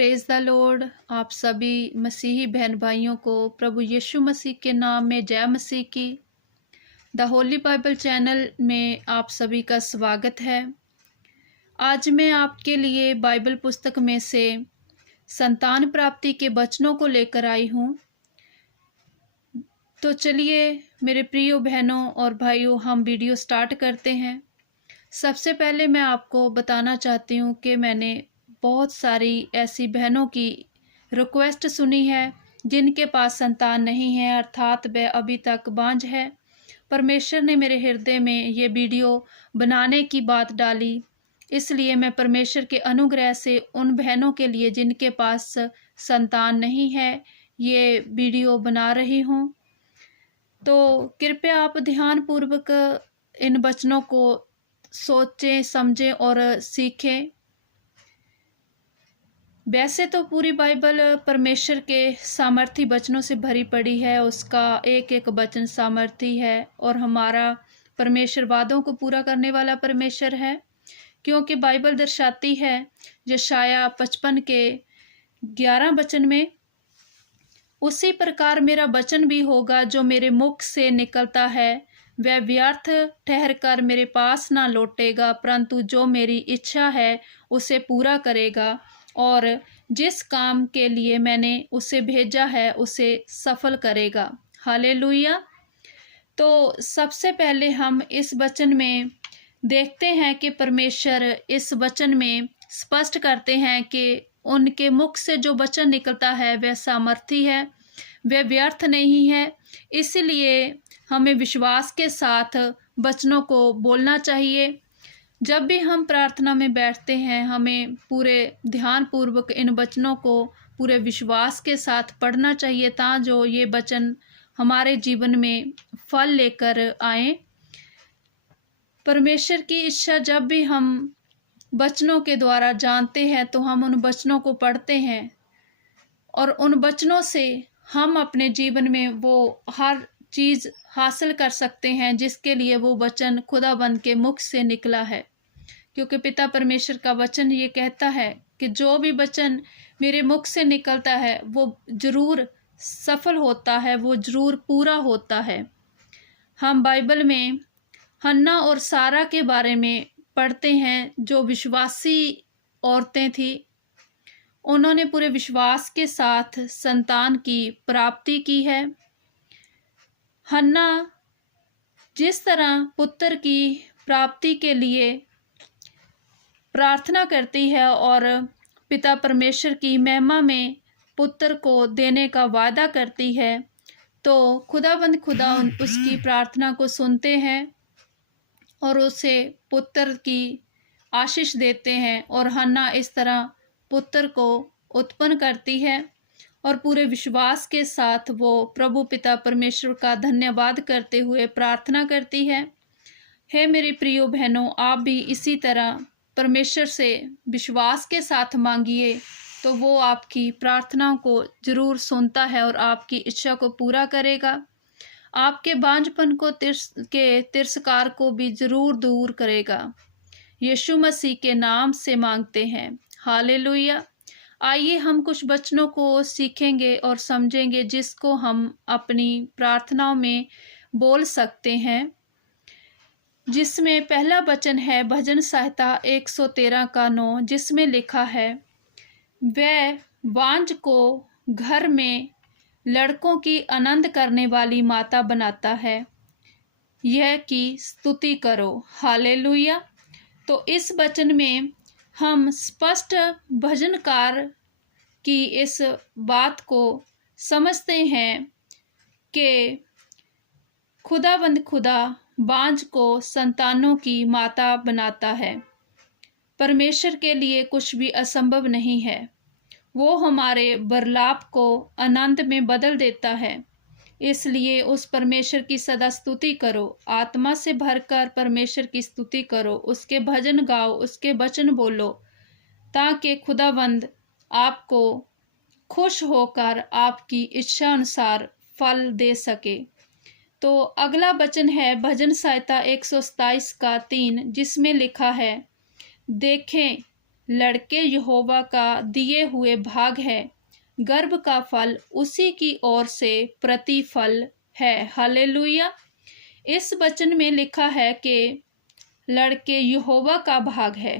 Praise the Lord. आप सभी मसीही बहन भाइयों को प्रभु यीशु मसीह के नाम में जय मसीह की। द होली बाइबल चैनल में आप सभी का स्वागत है। आज मैं आपके लिए बाइबल पुस्तक में से संतान प्राप्ति के वचनों को लेकर आई हूँ। तो चलिए मेरे प्रिय बहनों और भाइयों, हम वीडियो स्टार्ट करते हैं। सबसे पहले मैं आपको बताना चाहती हूँ कि मैंने बहुत सारी ऐसी बहनों की रिक्वेस्ट सुनी है जिनके पास संतान नहीं है, अर्थात वह अभी तक बांझ है। परमेश्वर ने मेरे हृदय में ये वीडियो बनाने की बात डाली, इसलिए मैं परमेश्वर के अनुग्रह से उन बहनों के लिए जिनके पास संतान नहीं है ये वीडियो बना रही हूँ। तो कृपया आप ध्यानपूर्वक इन वचनों को सोचें, समझें और सीखें। वैसे तो पूरी बाइबल परमेश्वर के सामर्थी वचनों से भरी पड़ी है, उसका एक एक वचन सामर्थी है और हमारा परमेश्वर वादों को पूरा करने वाला परमेश्वर है। क्योंकि बाइबल दर्शाती है यशाया 55 के 11 वचन में, उसी प्रकार मेरा वचन भी होगा जो मेरे मुख से निकलता है, वह व्यर्थ ठहर कर मेरे पास ना लौटेगा, परंतु जो मेरी इच्छा है उसे पूरा करेगा और जिस काम के लिए मैंने उसे भेजा है उसे सफल करेगा। हालेलुया। तो सबसे पहले हम इस वचन में देखते हैं कि परमेश्वर इस वचन में स्पष्ट करते हैं कि उनके मुख से जो वचन निकलता है वह सामर्थी है, वह व्यर्थ नहीं है। इसलिए हमें विश्वास के साथ वचनों को बोलना चाहिए। जब भी हम प्रार्थना में बैठते हैं हमें पूरे ध्यानपूर्वक इन वचनों को पूरे विश्वास के साथ पढ़ना चाहिए, ताकि जो ये वचन हमारे जीवन में फल लेकर आए। परमेश्वर की इच्छा जब भी हम वचनों के द्वारा जानते हैं तो हम उन वचनों को पढ़ते हैं और उन वचनों से हम अपने जीवन में वो हर चीज़ हासिल कर सकते हैं जिसके लिए वो वचन खुदाबंद के मुख से निकला है। क्योंकि पिता परमेश्वर का वचन ये कहता है कि जो भी वचन मेरे मुख से निकलता है वो जरूर सफल होता है, वो जरूर पूरा होता है। हम बाइबल में हन्ना और सारा के बारे में पढ़ते हैं, जो विश्वासी औरतें थी। उन्होंने पूरे विश्वास के साथ संतान की प्राप्ति की है। हन्ना जिस तरह पुत्र की प्राप्ति के लिए प्रार्थना करती है और पिता परमेश्वर की महिमा में पुत्र को देने का वादा करती है, तो खुदाबंद खुदा उसकी प्रार्थना को सुनते हैं और उसे पुत्र की आशीष देते हैं। और हन्ना इस तरह पुत्र को उत्पन्न करती है और पूरे विश्वास के साथ वो प्रभु पिता परमेश्वर का धन्यवाद करते हुए प्रार्थना करती है। हे मेरी प्रियो बहनों, आप भी इसी तरह परमेश्वर से विश्वास के साथ मांगिए तो वो आपकी प्रार्थनाओं को जरूर सुनता है और आपकी इच्छा को पूरा करेगा। आपके बांझपन को तिरस्कार को भी जरूर दूर करेगा। यीशु मसीह के नाम से मांगते हैं। हालेलुया। आइए हम कुछ वचनों को सीखेंगे और समझेंगे जिसको हम अपनी प्रार्थनाओं में बोल सकते हैं, जिसमें पहला वचन है भजन संहिता 113 का 9, जिसमें लिखा है, वह बांझ को घर में लड़कों की आनंद करने वाली माता बनाता है, यह की स्तुति करो। हालेलुया। तो इस वचन में हम स्पष्ट भजनकार की इस बात को समझते हैं कि खुदाबंद खुदा बांझ को संतानों की माता बनाता है। परमेश्वर के लिए कुछ भी असंभव नहीं है। वो हमारे बरलाप को आनंद में बदल देता है। इसलिए उस परमेश्वर की सदा स्तुति करो, आत्मा से भरकर परमेश्वर की स्तुति करो, उसके भजन गाओ, उसके वचन बोलो, ताकि खुदाबंद आपको खुश होकर आपकी इच्छा अनुसार फल दे सके। तो अगला वचन है भजन संहिता 127 का 3, जिसमें लिखा है, देखें लड़के यहोवा का दिए हुए भाग है, गर्भ का फल उसी की ओर से प्रतिफल है। हालेलुया। इस वचन में लिखा है कि लड़के यहोवा का भाग है,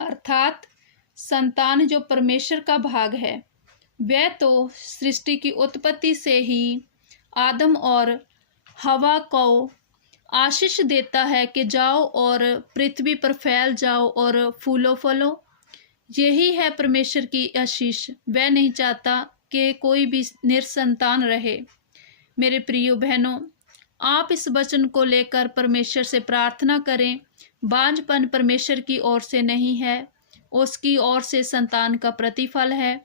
अर्थात संतान जो परमेश्वर का भाग है। वह तो सृष्टि की उत्पत्ति से ही आदम और हवा को आशीष देता है कि जाओ और पृथ्वी पर फैल जाओ और फूलो फलो। यही है परमेश्वर की आशीष। वह नहीं चाहता कि कोई भी निसंतान रहे। मेरे प्रियो बहनों, आप इस वचन को लेकर परमेश्वर से प्रार्थना करें। बांझपन परमेश्वर की ओर से नहीं है, उसकी ओर से संतान का प्रतिफल है,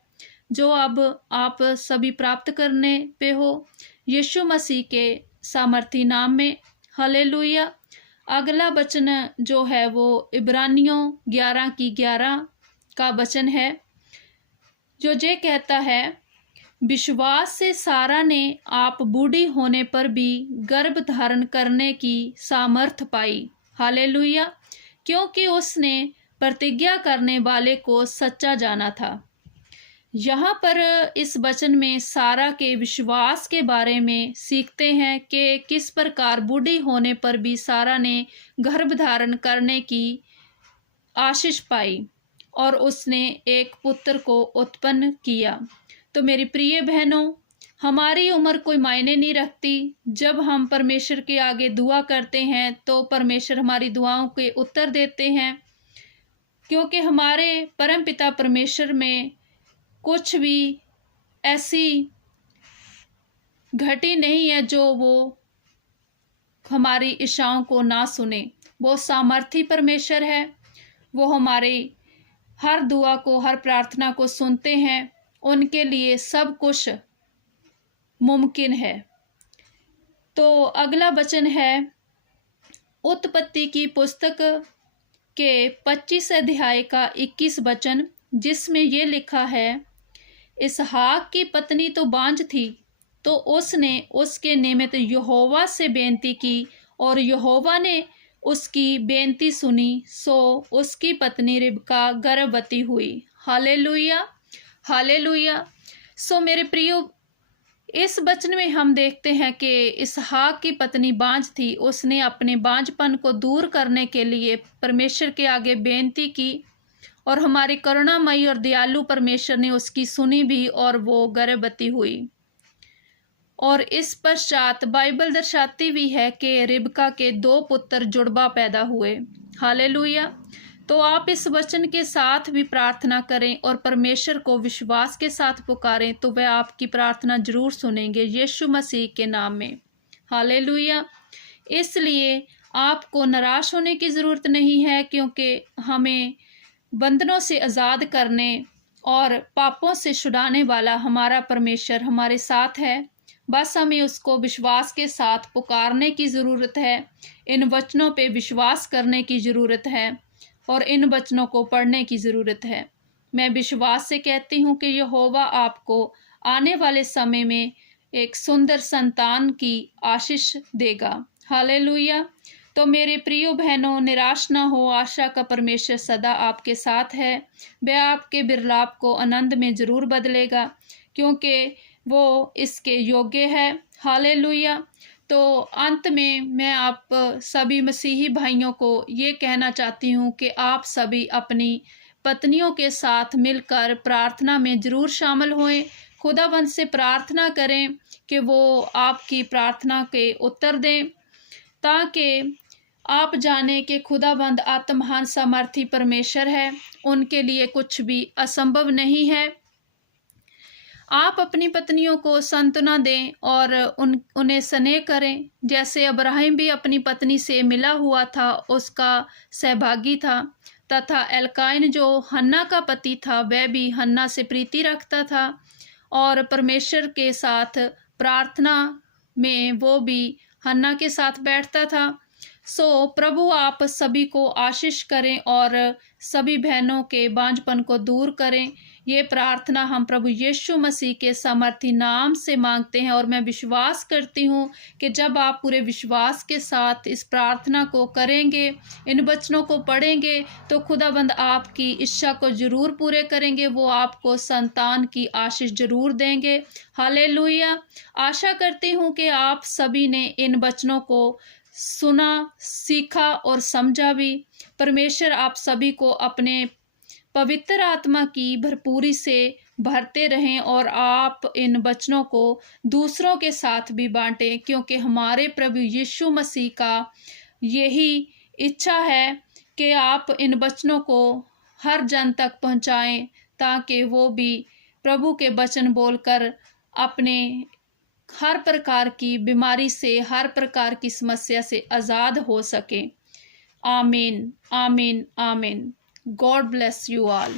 जो अब आप सभी प्राप्त करने पे हो, यीशु मसीह के सामर्थी नाम में। हालेलुया। अगला वचन जो है वो इब्रानियों 11:11 का वचन है, जो ये कहता है, विश्वास से सारा ने आप बूढ़ी होने पर भी गर्भ धारण करने की सामर्थ पाई। हालेलुया। क्योंकि उसने प्रतिज्ञा करने वाले को सच्चा जाना था। यहाँ पर इस वचन में सारा के विश्वास के बारे में सीखते हैं कि किस प्रकार बूढ़ी होने पर भी सारा ने गर्भ धारण करने की आशीष पाई और उसने एक पुत्र को उत्पन्न किया। तो मेरी प्रिय बहनों, हमारी उम्र कोई मायने नहीं रखती। जब हम परमेश्वर के आगे दुआ करते हैं तो परमेश्वर हमारी दुआओं के उत्तर देते हैं, क्योंकि हमारे परमपिता परमेश्वर में कुछ भी ऐसी घटी नहीं है जो वो हमारी इच्छाओं को ना सुने। वो सामर्थी परमेश्वर है। वो हमारी हर दुआ को, हर प्रार्थना को सुनते हैं। उनके लिए सब कुछ मुमकिन है। तो अगला वचन है उत्पत्ति की पुस्तक के 25 अध्याय का 21 वचन, जिसमें ये लिखा है, इसहाक की पत्नी तो बांझ थी, तो उसने उसके निमित्त यहोवा से बेनती की और यहोवा ने उसकी बेनती सुनी, सो उसकी पत्नी रिबका गर्भवती हुई। Hallelujah, hallelujah. सो मेरे प्रियो, इस वचन में हम देखते हैं कि इसहाक की पत्नी बांझ थी। उसने अपने बांझपन को दूर करने के लिए परमेश्वर के आगे बेनती की और हमारे करुणामयी और दयालु परमेश्वर ने उसकी सुनी भी और वो गर्भवती हुई। और इस पश्चात बाइबल दर्शाती भी है कि रिबका के 2 पुत्र जुड़वा पैदा हुए। हालेलुया। तो आप इस वचन के साथ भी प्रार्थना करें और परमेश्वर को विश्वास के साथ पुकारें, तो वह आपकी प्रार्थना जरूर सुनेंगे यीशु मसीह के नाम में। हालेलुया। इसलिए आपको निराश होने की ज़रूरत नहीं है, क्योंकि हमें बंधनों से आज़ाद करने और पापों से छुड़ाने वाला हमारा परमेश्वर हमारे साथ है। बस हमें उसको विश्वास के साथ पुकारने की ज़रूरत है। इन वचनों पे विश्वास करने की ज़रूरत है और इन वचनों को पढ़ने की ज़रूरत है। मैं विश्वास से कहती हूँ कि यहोवा आपको आने वाले समय में एक सुंदर संतान की आशीष देगा। हालेलुया। तो मेरे प्रियो बहनों, निराश ना हो, आशा का परमेश्वर सदा आपके साथ है। वह आपके बिरलाप को आनंद में ज़रूर बदलेगा, क्योंकि वो इसके योग्य है। हालेलुया। तो अंत में मैं आप सभी मसीही भाइयों को ये कहना चाहती हूँ कि आप सभी अपनी पत्नियों के साथ मिलकर प्रार्थना में ज़रूर शामिल होएं। खुदावंद से प्रार्थना करें कि वो आपकी प्रार्थना के उत्तर दें, ताकि आप जाने कि खुदावंद आत्महान सामर्थी परमेश्वर है। उनके लिए कुछ भी असंभव नहीं है। आप अपनी पत्नियों को सांत्वना दें और उन्हें स्नेह करें, जैसे अब्राहिम भी अपनी पत्नी से मिला हुआ था, उसका सहभागी था, तथा एलकाइन जो हन्ना का पति था वह भी हन्ना से प्रीति रखता था और परमेश्वर के साथ प्रार्थना में वो भी हन्ना के साथ बैठता था। सो प्रभु आप सभी को आशीष करें और सभी बहनों के बांझपन को दूर करें। ये प्रार्थना हम प्रभु यीशु मसीह के सामर्थी नाम से मांगते हैं और मैं विश्वास करती हूँ कि जब आप पूरे विश्वास के साथ इस प्रार्थना को करेंगे, इन वचनों को पढ़ेंगे, तो खुदाबंद आपकी इच्छा को जरूर पूरे करेंगे। वो आपको संतान की आशीष जरूर देंगे। हालेलुया। आशा करती हूँ कि आप सभी ने इन वचनों को सुना, सीखा और समझा भी। परमेश्वर आप सभी को अपने पवित्र आत्मा की भरपूरी से भरते रहें और आप इन वचनों को दूसरों के साथ भी बांटें, क्योंकि हमारे प्रभु यीशु मसीह का यही इच्छा है कि आप इन वचनों को हर जन तक पहुंचाएं, ताकि वो भी प्रभु के वचन बोलकर अपने हर प्रकार की बीमारी से, हर प्रकार की समस्या से आज़ाद हो सके। आमीन, आमीन, आमीन। God bless you all.